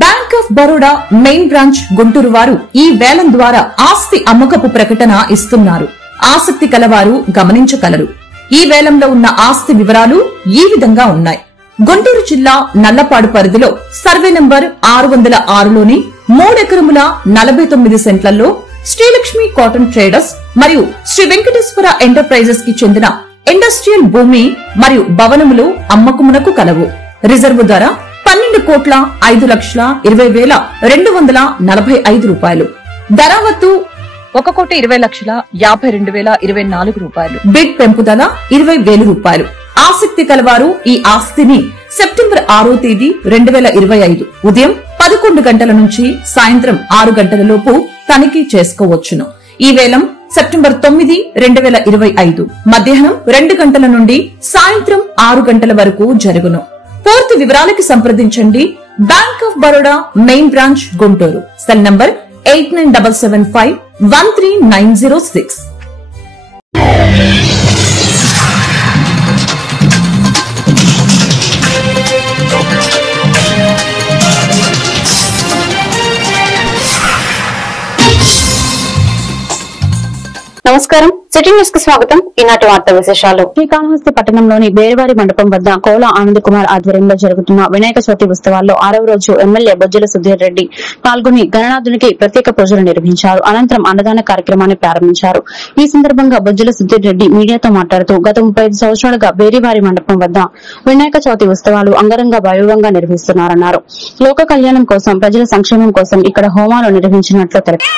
Bank of Baroda main branch Guntur వారు ఈ వేలం ద్వారా ఆస్తి అమ్మకపు ప్రకటన ఇస్తున్నారు. ఆసక్తి కలవారు గమనించగలరు. ఈ వేలంలో ఉన్న ఆస్తి వివరాలు ఈ విధంగా ఉన్నాయి. గుంటూరు జిల్లా నల్లపాడు పరిధిలో సర్వే నంబర్ 606లోని 3 ఎకరముల 49 సెంట్లలో శ్రీలక్ష్మి కాటన్ ట్రేడర్స్ మరియు శ్రీ వెంకటేశ్వర ఎంటర్ప్రైజెస్ కి చెందిన ఇండస్ట్రియల్ భూమి మరియు భవనములు అమ్మకమునకు కలవు. రిజర్వు ధర 12,20,20,245 రూపాయలు. ధరావత్తు 1,20,52,024 రూపాయలు. బిడ్ పెంపుదల 20,000 రూపాయలు. ఆసక్తి కలవారు ఈ ఆస్తిని సెప్టెంబర్ 6వ తేదీ 2025 ఉదయం 11 గంటల నుంచి సాయంత్రం 6 గంటల లోపు తనిఖీ చేసుకోవచ్చును. ఈ వేలం సెప్టెంబర్ 9, 2025 మధ్యాహ్నం 2 గంటల నుండి సాయంత్రం 6 గంటల వరకు జరుగును. పూర్తి వివరాలకి సంప్రదించండి. Bank of Baroda main branch Guntur. Cell number 8975139906. నమస్కారం, సిటీ న్యూస్ కు స్వాగతం. ఈనాటి వార్తా విశేషాలు. శ్రీకాళహస్తి పట్టణంలోని బేరవారి మండపం వద్ద కోల ఆనంద్ కుమార్ ఆధ్వర్యంలో జరుగుతున్న వినాయక చవితి ఉత్సవాల్లో 6వ రోజు ఎమ్మెల్యే బొజ్జల సుధీర్ రెడ్డి పాల్గొని గణనాథునికి ప్రత్యేక పూజలు నిర్వహించారు. అనంతరం అన్నదాన కార్యక్రమాన్ని ప్రారంభించారు. ఈ సందర్భంగా బొజ్జల సుధీర్ రెడ్డి మీడియాతో మాట్లాడుతూ గత 35 సంవత్సరాలుగా బేరివారి మండపం వద్ద వినాయక చవితి ఉత్సవాలు అంగరంగ వైభవంగా నిర్వహిస్తున్నారన్నారు. లోక కళ్యాణం కోసం, ప్రజల సంక్షేమం కోసం ఇక్కడ హోమాలు నిర్వహించినట్లు తెలిపారు.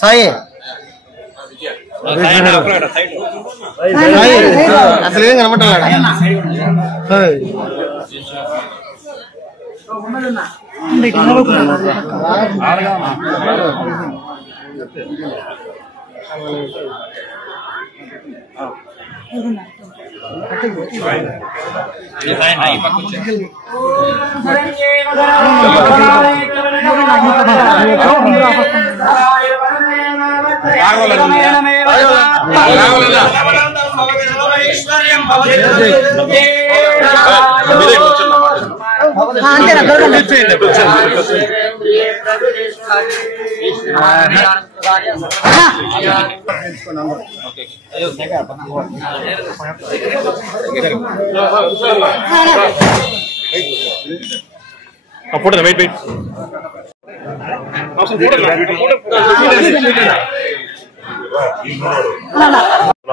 సాయి అసలు ఏం కనబట్టాడు.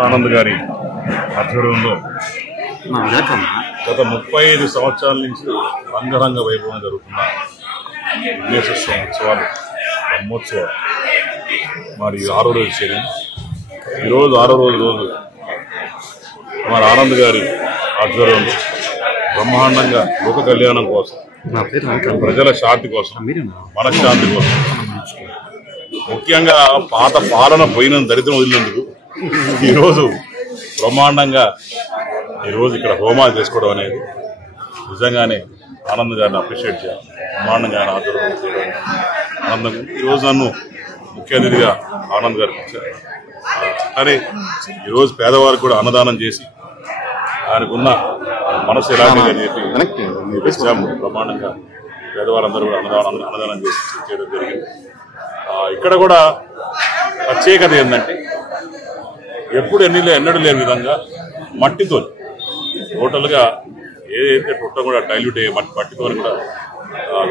ఆనంద్ గారి ఆధ్వర్యంలో గత 35 సంవత్సరాల నుంచి రంగరంగ వైభవం జరుగుతున్న విఘ్నేశ్వర ఉత్సవాలు బ్రహ్మోత్సవాలు మరి 6వ రోజు చేరింది. ఈరోజు 6వ రోజు మరి ఆనంద్ గారి ఆధ్వర్యంలో బ్రహ్మాండంగా లోక కళ్యాణం కోసం, ప్రజల శాంతి కోసం, మనశ్శాంతి కోసం, ముఖ్యంగా పాత పాలన పోయిన దరిద్రం వదిలినందుకు ఈరోజు బ్రహ్మాండంగా ఈరోజు ఇక్కడ హోమాలు చేసుకోవడం అనేది నిజంగానే ఆనంద్ గారిని అప్రిషియేట్ చేయాలి. బ్రహ్మాండంగా ఆయన ఆధ్వర్యంలో చేయడం ఆనందం. ఈరోజు నన్ను ముఖ్య అతిథిగా ఆనంద్ గారికి వచ్చారు. కానీ ఈరోజు పేదవారికి కూడా అన్నదానం చేసి ఆయనకున్న మనసు ఎలాంటిది అని చెప్పి వచ్చాము. బ్రహ్మాండంగా పేదవారందరూ కూడా అన్నదానం చేసి చేయడం జరిగింది. ఇక్కడ కూడా ప్రత్యేకత ఏంటంటే ఎప్పుడు ఎన్నడూ లేని విధంగా మట్టితో టోటల్గా ఏదైతే టోటల్ కూడా డైల్యూట్ అయ్యే మట్టితో కూడా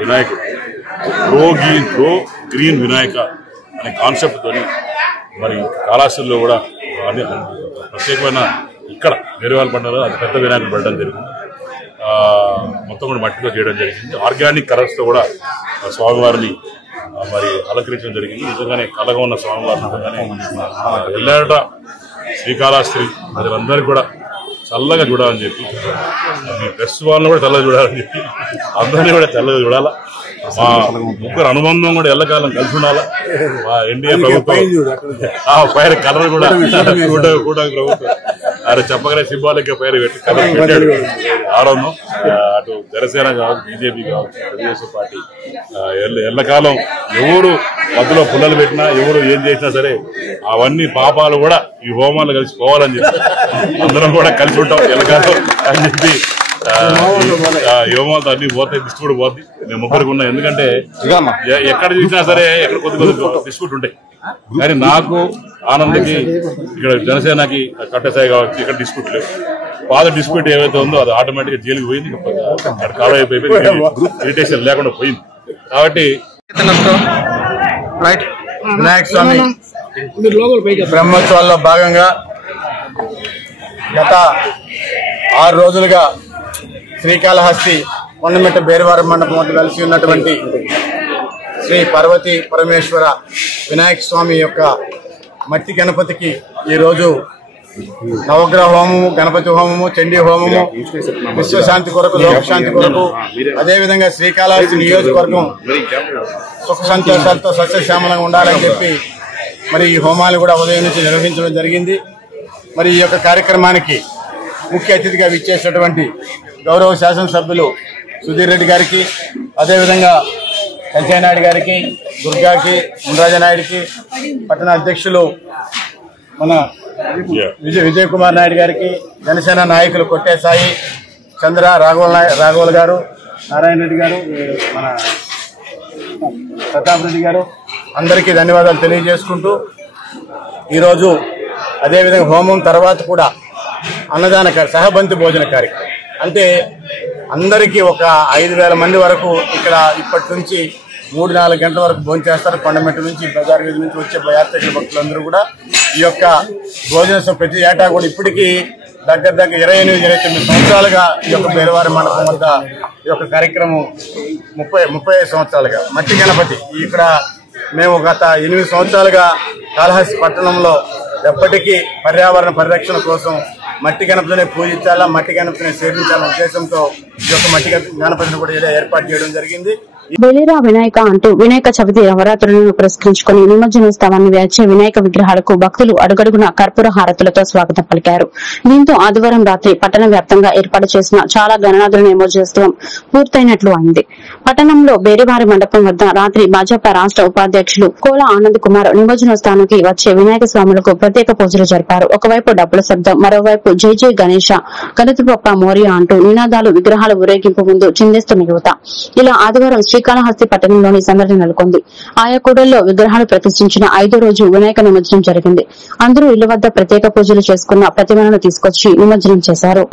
వినాయకుడు ప్రో గ్రీన్ వినాయక అనే కాన్సెప్ట్తో మరి కాళహస్తిలో కూడా ప్రత్యేకమైన ఇక్కడ వేరేవాళ్ళ పండుగలో అది పెద్ద వినాయకుడు పెట్టడం జరిగింది. మొత్తం కూడా మట్టితో చేయడం జరిగింది. ఆర్గానిక్ కలర్స్తో కూడా స్వామివారిని మరి అలంకరించడం జరిగింది. నిజంగానే కళగా ఉన్న స్వామివారి నిజంగానే వెళ్ళాట శ్రీకాళహస్తి ప్రజలందరికీ కూడా చల్లగా చూడాలని చెప్పి, మీ ప్రెస్ వాళ్ళని కూడా చల్లగా చూడాలని చెప్పి అందరినీ కూడా చల్లగా చూడాలా. మా ముగ్గురు అనుబంధం కూడా ఎల్లకాలం కలిసి ఉండాలా. మా ఎన్డీఏ ప్రభుత్వం పైన కలర్ కూడా కూటమి ప్రభుత్వం ఆయన చెప్పగానే సింబాలిక్ పైన పెట్టి కలర్ పెట్టాడు. ఆనందం. అటు జనసేన కావచ్చు, బీజేపీ కావచ్చు, తెలుగుదేశం పార్టీ ఎల్లకాలం ఎవరు మధ్యలో పుల్లలు పెట్టినా ఎవరు ఏం చేసినా సరే అవన్నీ పాపాలు కూడా ఈ హోమాలు కలిసి పోవాలని చెప్పి అందరం కూడా కలిసి ఉంటాం ఎల్లకాలం అని చెప్పి యోమాలతో అన్ని పోతాయి. డిస్ట్రిబ్యూట్ పోద్ది. మేము ముగ్గురికి ఉన్నాం. ఎందుకంటే ఎక్కడ చూసినా సరే ఎక్కడ కొద్ది డిస్ట్రిబ్యూట్ ఉంటాయి. కానీ నాకు ఆనందకి ఇక్కడ జనసేనకి కట్టసాయి కావచ్చు ఇక్కడ డిస్ప్యూట్ లేవు. పాత డిస్ప్యూట్ ఏవైతే ఉందో అది ఆటోమేటిక్ గా జైలుకి పోయింది. అక్కడ కాలం అయిపోయింది, ఇరిటేషన్ లేకుండా పోయింది. కాబట్టి వినాయక స్వామి బ్రహ్మోత్సవాల్లో భాగంగా గత 6 రోజులుగా శ్రీకాళహస్తి కొండమిట్ట బేరువారి మండపం వద్ద కలిసి ఉన్నటువంటి శ్రీ పార్వతీ పరమేశ్వర వినాయక స్వామి యొక్క మట్టి గణపతికి ఈరోజు నవగ్రహ హోమము, గణపతి హోమము, చండీ హోమము, విశ్వశాంతి కొరకు, లోకశాంతి కొరకు, అదేవిధంగా శ్రీకాళహస్తి నియోజకవర్గం సుఖ సంతోషాలతో సస్యశ్యామలంగా ఉండాలని చెప్పి మరి ఈ హోమాలు కూడా ఉదయం నుంచి నిర్వహించడం జరిగింది. మరి ఈ యొక్క కార్యక్రమానికి ముఖ్య అతిథిగా విచ్చేసినటువంటి గౌరవ శాసనసభ్యులు సుధీర్ రెడ్డి గారికి, అదేవిధంగా వెంకయ్యనాయుడు గారికి, దుర్గాకి, మునరాజనాయుడికి, పట్టణ అధ్యక్షులు మన విజయ్ కుమార్ నాయుడు గారికి, జనసేన నాయకులు కొట్టే సాయి, చంద్ర, రాఘవల్ గారు, నారాయణ రెడ్డి గారు, మన ప్రతాప్ రెడ్డి గారు, అందరికీ ధన్యవాదాలు తెలియజేసుకుంటూ ఈరోజు అదేవిధంగా హోమం తర్వాత కూడా అన్నదాన సహబంతి భోజన కార్యక్రమం అంటే అందరికీ ఒక 5,000 మంది వరకు ఇక్కడ ఇప్పటి నుంచి 3-4 గంటల వరకు భోజనం చేస్తారు. కొండమెట్టు నుంచి, బజార్ వీధి నుంచి వచ్చే యాత్రికుల భక్తులందరూ కూడా ఈ యొక్క భోజన ప్రతి ఏటా కూడా ఇప్పటికీ దగ్గర 28-29 సంవత్సరాలుగా ఈ యొక్క బేరువారి మండపం వద్ద ఈ యొక్క కార్యక్రమం 35 సంవత్సరాలుగా మట్టి గణపతి ఇక్కడ మేము గత 8 సంవత్సరాలుగా కాళహస్తి పట్టణంలో ఎప్పటికీ పర్యావరణ పరిరక్షణ కోసం మట్టి గణపతిని పూజించాలా, మట్టి గణపతిని సేవించాలనే ఉద్దేశంతో ఈ యొక్క మట్టి గణపతిని కూడా ఏర్పాటు చేయడం జరిగింది. బెలిరా వినాయక అంటూ వినాయక చవితి నవరాత్రులను పురస్కరించుకుని నిమజ్జనోత్సవాన్ని వచ్చే వినాయక విగ్రహాలకు భక్తులు అడుగడుగున కర్పూర హారతులతో స్వాగతం పలికారు. దీంతో ఆదివారం రాత్రి పట్టణ వ్యాప్తంగా ఏర్పాటు చేసిన చాలా గణనాథుల నిమజ్జనోత్సవం పూర్తయినట్లు అయింది. పట్టణంలో బేరివారి మండపం వద్ద రాత్రి భాజపా రాష్ట్ర ఉపాధ్యక్షులు కోల ఆనంద్ కుమార్ నిమజ్జనోత్సవానికి వచ్చే వినాయక స్వాములకు ప్రత్యేక పూజలు జరిపారు. ఒకవైపు డబ్బుల శబ్దం, మరోవైపు జై జై గణేశ, గణపతి బప్ప మోరియా అంటూ నినాదాలు విగ్రహాల ఊరేగింపు ముందు చిందిస్తున్న యువత. ఇలా ఆదివారం శ్రీకాళహస్తి పట్టణంలోని సందడి నెలకొంది. ఆయా కూడల్లో విగ్రహాలు ప్రతిష్ఠించిన 5వ రోజు వినాయక నిమజ్జనం జరిగింది. అందరూ ఇళ్ల వద్ద ప్రత్యేక పూజలు చేసుకున్న ప్రతిమలను తీసుకొచ్చి నిమజ్జనం చేశారు.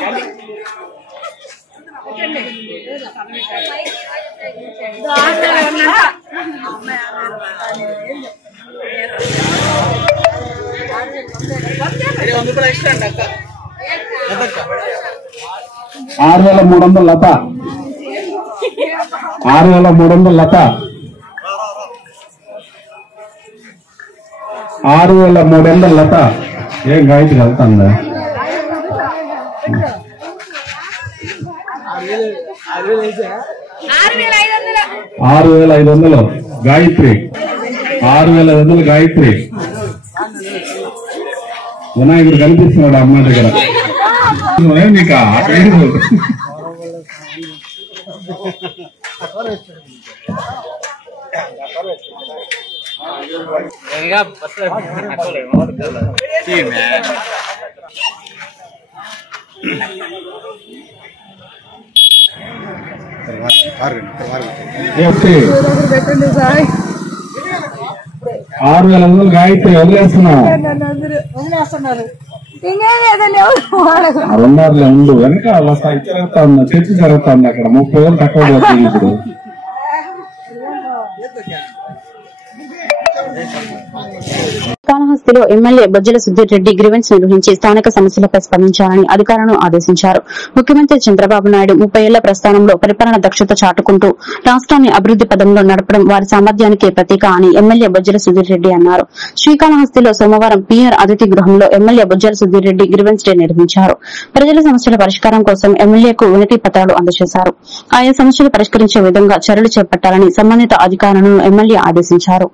$6,300 లత 6,300 లత 6,300 లత ఏం గాయత్రి వెళ్తాందా 6,500 గాయత్రి 6,500 గాయత్రి వినాయకుడు కనిపిస్తున్నాడు అమ్మాయి దగ్గర మీకు $6,500 గాయత్రి వదిలేస్తున్నాం ఉన్నారులే ఉండు వెనక జరుగుతా ఉన్నా చర్చ జరుగుతా ఉంది అక్కడ 30 వేలు తక్కువ పోతుంది ఇప్పుడు శ్రీకాళహస్తిలో ఎమ్మెల్యే బొజ్జల సుధీర్ రెడ్డి గ్రీవెన్స్ నిర్వహించి స్థానిక సమస్యలపై స్పందించాలని అధికారులను ఆదేశించారు. ముఖ్యమంత్రి చంద్రబాబు నాయుడు 30 ఏళ్ల ప్రస్థానంలో పరిపాలన దక్షత చాటుకుంటూ రాష్ట్రాన్ని అభివృద్ది పదంలో నడపడం వారి సామర్థ్యానికే ప్రతీక అని ఎమ్మెల్యే బొజ్జల సుధీర్ రెడ్డి అన్నారు. శ్రీకాళహస్తిలో సోమవారం పీఆర్ అతిథి గృహంలో MLA Bojjala Sudheer Reddy grievance day నిర్వహించారు. ప్రజల సమస్యల పరిష్కారం కోసం ఎమ్మెల్యేకు వినతి పత్రాలు అందజేశారు. ఆయా సమస్యలు పరిష్కరించే విధంగా చర్యలు చేపట్టాలని సంబంధిత అధికారులను ఎమ్మెల్యే ఆదేశించారు.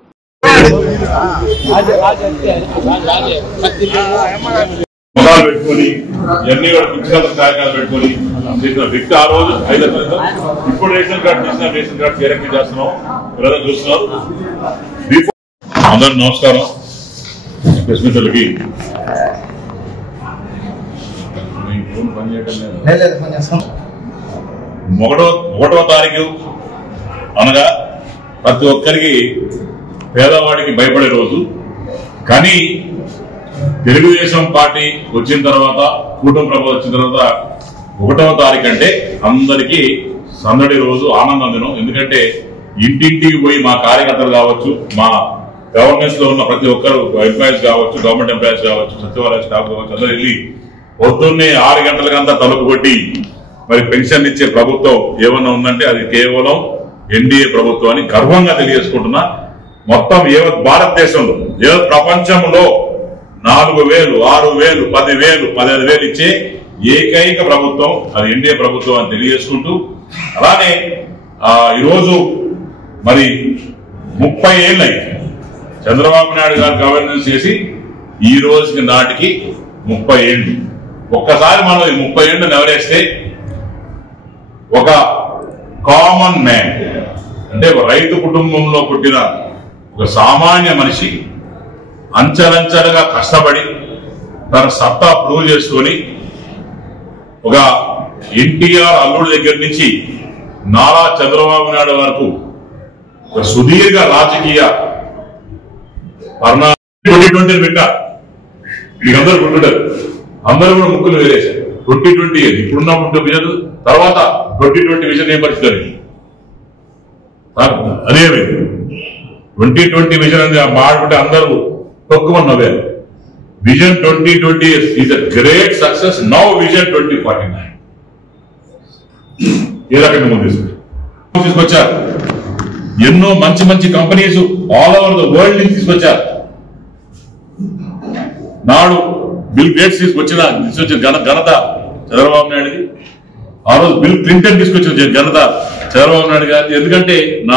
పెట్టుకొని ఇవన్నీ కూడా పుస్తకాల కార్యక్రమాలు పెట్టుకొని చేసిన వ్యక్తి ఆ రోజు 5 లక్షలతో ఇప్పుడు రేషన్ కార్డు చేసిన రేషన్ కార్డు డైరెక్ట్ చేస్తున్నాం. బ్రదర్ చూస్తున్నారు. అందరూ నమస్కారం. ప్రశ్నితులకి ఒకటో తారీఖు అనగా ప్రతి ఒక్కరికి పేదవాడికి భయపడే రోజు. కానీ తెలుగుదేశం పార్టీ వచ్చిన తర్వాత కూటమి ప్రభుత్వం వచ్చిన తర్వాత 1వ తారీఖు అంటే అందరికీ సందడి రోజు, ఆనందం దినం. ఎందుకంటే ఇంటింటికి పోయి మా కార్యకర్తలు కావచ్చు, మా గవర్నమెంట్స్ లో ఉన్న ప్రతి ఒక్కరు ఎంప్లాయీస్ కావచ్చు, గవర్నమెంట్ ఎంప్లాయీస్ కావచ్చు, సచివాలయ స్టాఫ్ కావచ్చు, అందరూ వెళ్ళి పొద్దున్నే 6 గంటలకంతా తలుపు కొట్టి మరి పెన్షన్ ఇచ్చే ప్రభుత్వం ఏమన్నా ఉందంటే అది కేవలం ఎన్డీఏ ప్రభుత్వం అని గర్వంగా తెలియజేసుకుంటున్నా. మొత్తం భారతదేశంలో ప్రపంచంలో 4,000, 6,000, 10,000, 15,000 ఇచ్చే ఏకైక ప్రభుత్వం అది ఎన్డీఏ ప్రభుత్వం అని తెలియజేసుకుంటూ, అలానే ఈరోజు మరి 30 ఏళ్ళై చంద్రబాబు నాయుడు గారు గవర్నెన్స్ చేసి ఈ రోజుకి నాటికి 30 ఏళ్ళు. ఒక్కసారి మనం ఈ 30 ఏళ్ళు నెవరేస్తే ఒక కామన్ మ్యాన్ అంటే ఒక రైతు కుటుంబంలో పుట్టిన ఒక సామాన్య మనిషి అంచెలంచెలుగా కష్టపడి తన సత్తా ప్రూవ్ చేసుకొని ఒక ఎన్టీఆర్ అల్లుడి దగ్గర నుంచి నారా చంద్రబాబు నాయుడు వరకు ఒక సుదీర్ఘ రాజకీయ 2020 పెట్టారు. మీకు అందరూ గుర్తుంటారు. అందరూ కూడా ముక్కులు వేరేశారు. 2020 ఇప్పుడున్న విజన్ తర్వాత 2020 విజన్ ఏం పరిస్థితి అదేమైంది. 2020 విజన్ అని మాట్లాడుకుంటే అందరూ తొక్కుమన్నవేరు. Vision 2020 is a great success. Now vision 2049 ఏ రకంగా ముందు తీసుకొచ్చారు. ఎన్నో మంచి మంచి companies all over the world నుంచి తీసుకొచ్చారు. నాడు బిల్ గేట్స్ తీసుకొచ్చిన ఘనత చంద్రబాబు నాయుడుది. ఆ రోజు బిల్ క్లింటన్ తీసుకొచ్చిన ఘనత చంద్రబాబు నాయుడు గారి. ఎందుకంటే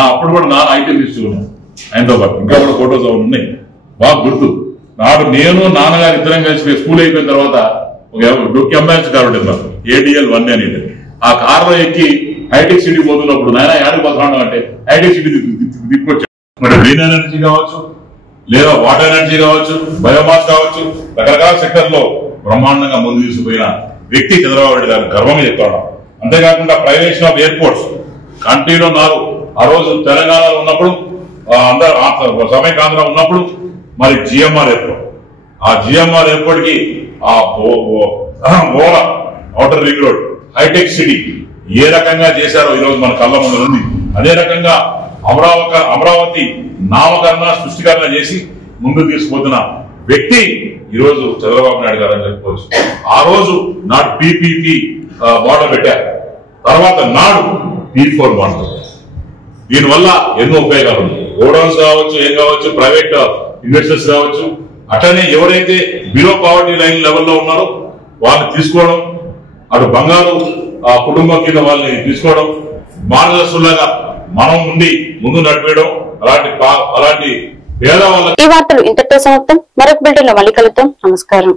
అప్పుడు కూడా నా ఐటీ తీసుకున్నాను ఆయనతో పాటు. ఇంకా కూడా ఫోటోస్ ఉన్నాయి బాగా గుర్తు. నాడు నేను నాన్నగారు ఇద్దరం కలిసి స్కూల్ అయిపోయిన తర్వాత ఒక డొక్కి అంబాన్స్ కారు ఉండేది మాకు, ADL 1 అనేది. ఆ కారులో ఎక్కి హైటెక్ సిటీ పోతున్నప్పుడు నాయన యాడికి పోతున్నాడు అంటే హైటెక్ సిటీ తీసుకొచ్చాడు. మరి గ్రీన్ ఎనర్జీ కావచ్చు, లేదా వాటర్ ఎనర్జీ కావచ్చు, బయోమాస్ కావచ్చు, రకరకాల సెక్టర్ లో బ్రహ్మాండంగా ముందు తీసుకుపోయిన వ్యక్తి చంద్రబాబు నాయుడు గారు గర్వంగా చెప్తాడు. అంతేకాకుండా ప్రైవేషన్ ఆఫ్ ఎయిర్పోర్ట్స్ కంట్రీలో ఆ రోజు తెలంగాణలో ఉన్నప్పుడు అందరూ సమైకాంధ్ర ఉన్నప్పుడు మరి GMR ఎయిర్పోర్ట్, ఆ GMR ఎయిర్పోర్ట్ కి ఆ outer ring road, hitech city ఏ రకంగా చేశారో ఈరోజు మన కళ్ళ ముందు ఉంది. అదే రకంగా అమరావతి నామకరణ సృష్టికరణ చేసి ముందుకు తీసుకుపోతున్న వ్యక్తి ఈరోజు చంద్రబాబు నాయుడు గారు అని చెప్పుకోవచ్చు. ఆ రోజు నాడు పీపీపీ మోడల్ పెట్టారు, తర్వాత నాడు P4 మోడల్. దీనివల్ల ఎన్నో ఉపయోగాలు ఉన్నాయి. గోడౌన్స్ కావచ్చు, ఏం కావచ్చు, ప్రైవేట్ ఇన్వెస్టర్స్ కావచ్చు, అట్లనే ఎవరైతే బిలో పావర్టీ లైన్ లెవెల్లో ఉన్నారో వాళ్ళని తీసుకోవడం, అటు బంగారు కుటుంబం కింద వాళ్ళని తీసుకోవడం, మార్గదర్శులాగా మనం ఉండి ముందు నడిపేయడం, అలాంటి పేదవాళ్ళ. ఈ వార్తలు ఇంతటితో సమాప్తం. మరొక బిల్టన్ లో మళ్ళీ కలుద్దాం. నమస్కారం.